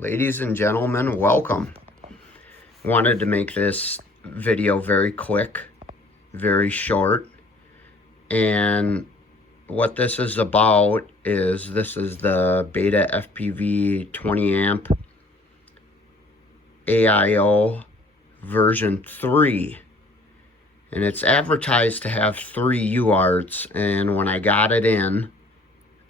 Ladies and gentlemen, welcome. Wanted to make this video very quick, very short, and what this is about is this is the BetaFPV 20A-AIO version 3, and it's advertised to have 3 UARTs, and when I got it in,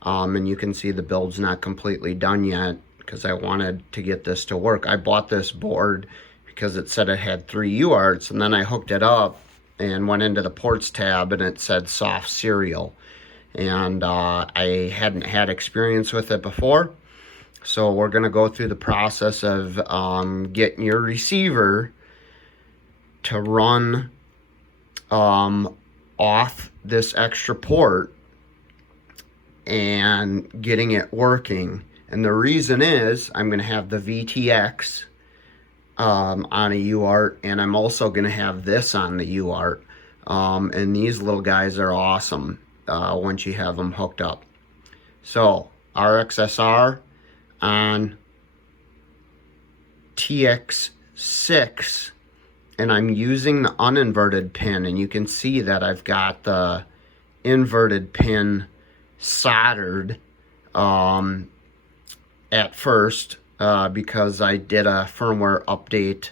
and you can see the build's not completely done yet because I wanted to get this to work. I bought this board because it said it had 3 UARTs, and then I hooked it up and went into the ports tab and it said soft serial, and I hadn't had experience with it before, so we're gonna go through the process of getting your receiver to run off this extra port and getting it working. And the reason is I'm going to have the VTX on a UART, and I'm also going to have this on the UART, and these little guys are awesome once you have them hooked up. So R-XSR on TX6, and I'm using the uninverted pin, and you can see that I've got the inverted pin soldered at first because I did a firmware update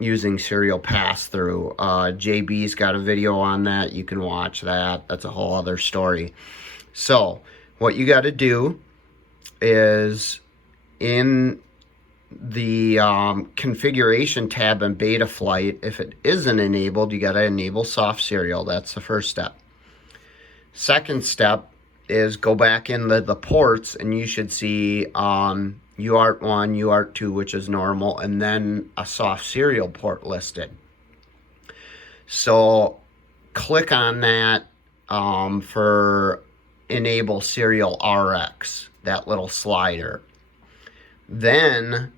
using serial pass-through. JB's got a video on that. You can watch that. That's a whole other story. So what you got to do is in the configuration tab in Betaflight, if it isn't enabled, you got to enable soft serial. That's the first step. Second step is go back into the ports, and you should see UART 1, UART 2, which is normal, and then a soft serial port listed. So click on that for enable serial RX, that little slider. Then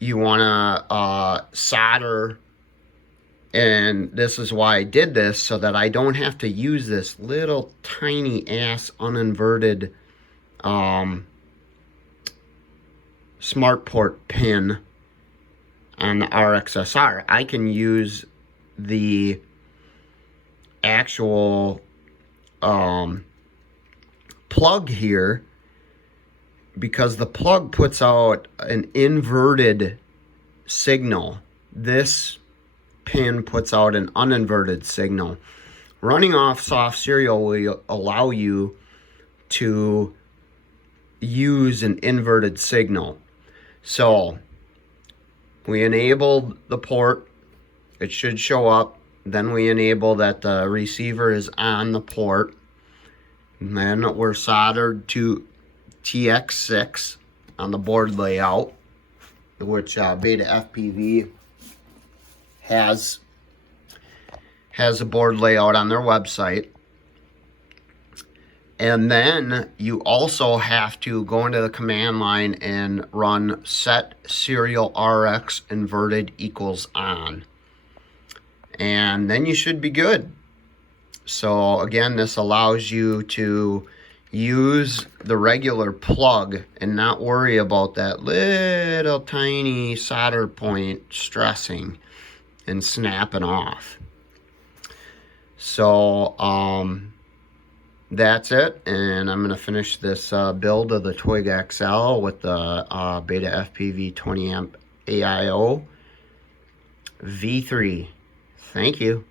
you want to solder, and this is why I did this, so that I don't have to use this little tiny ass uninverted smart port pin on the R-XSR. I can use the actual plug here, because the plug puts out an inverted signal. This pin puts out an uninverted signal. Running off soft serial will allow you to use an inverted signal. So we enabled the port, it should show up. Then we enable that the receiver is on the port, and then we're soldered to TX6 on the board layout, which BetaFPV has a board layout on their website. And then you also have to go into the command line and run set serial RX inverted equals on, and then you should be good. So again, this allows you to use the regular plug and not worry about that little tiny solder point stressing and snapping off. So that's it, and I'm going to finish this build of the Twig XL with the BetaFPV 20A-AIO V3. Thank you.